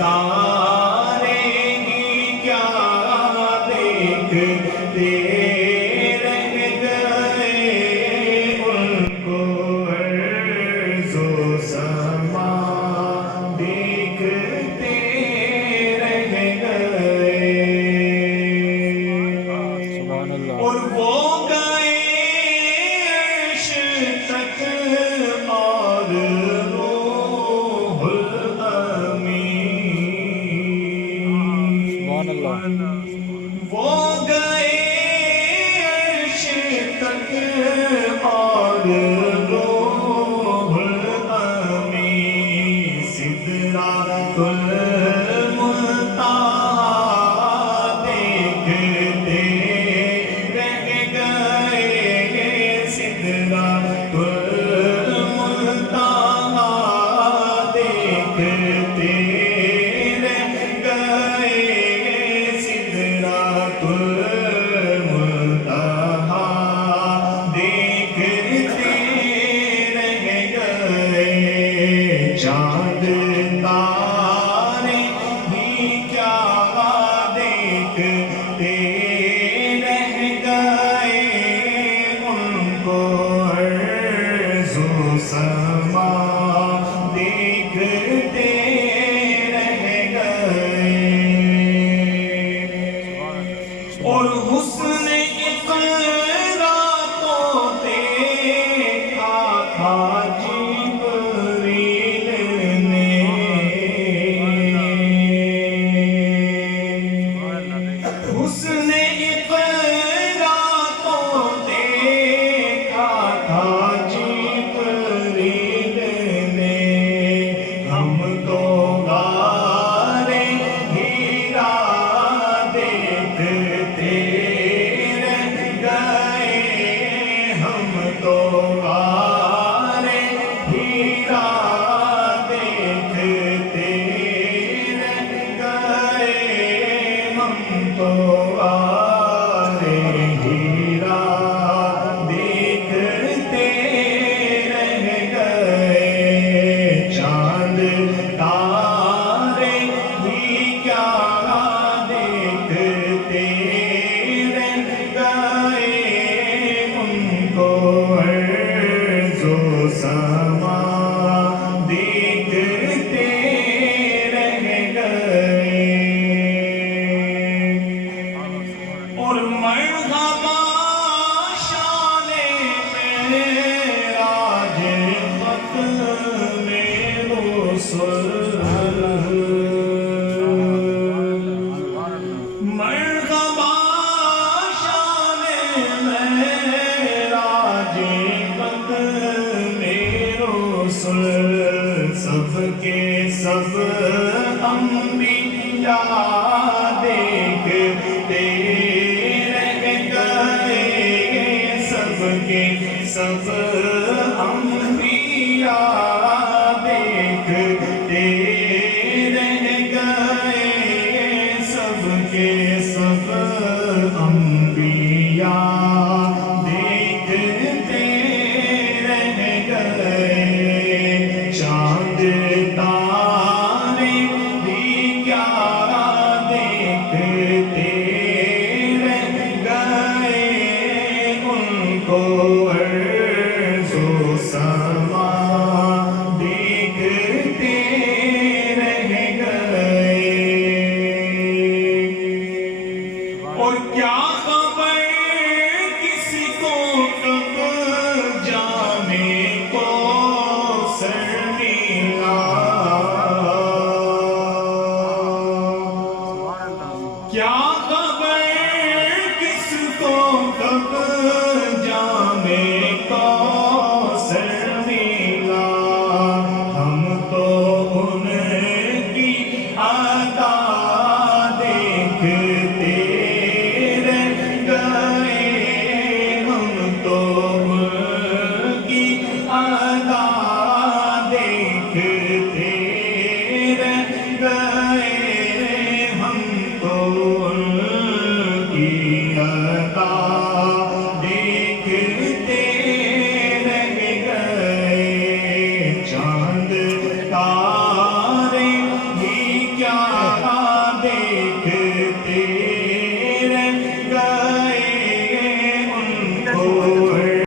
ستارے ہی کیا دیکھتے رہ گئے، ان کو عرض و سما دیکھتے رہ گئے، اور وہ گئے عرش تک اور روح الامین، وہ گئے عرش تک اور روح الامین، سدرۃ المنتہا دیکھتے رہ گئے، سدرۃ المنتہا دیکھتے رہ گئے، سدرۃ المنتہا دیکھتے رہ گئے، چاند تارے بھی کیا دیکھتے رہ گئے، ان کو عرض و سما دیکھتے رہ گئے، اور حسن اقرا تو دیکھا تھا جبریل نے، حسن اقرا تو دیکھا تھا جبریل نے، ہم تو غار ہیرا دیکھتے رہ گئے، ہم تو غار ہیرا دیکھتے رہ گئے، ہم تو غار ہیرا دیکھتے رہ گئے، چاند تارے بھی کیا دیکھتے رہ گئے، ان کو عرض و سما دیکھتے رہ گئے، اور مرحبا شان معراج ختم رسل، مرحبا شان معراج ختم رسل، سب کے سب انبیاء دیکھتے رہ گئے، سب کے سب انبیاء دیکھتے رہ گئے، سب کے سب انبیاء دیکھتے رہ گئے، چاند تارے بھی کیا دیکھتے رہ گئے، ان کو عرض و سما دیکھتے رہ گئے، اور کیا خبر کس کو کب جانے کو سر ملا، کیا خبر کس کو کب جانے کو سر ملا، ہم تو ان کی عطا دیکھتے رہ گئے، ہم تو ان کی عطا دیکھتے رہ گئے، ہم تو ان کی عطا دیکھتے رہ گئے، چاند تارے بھی کیا آ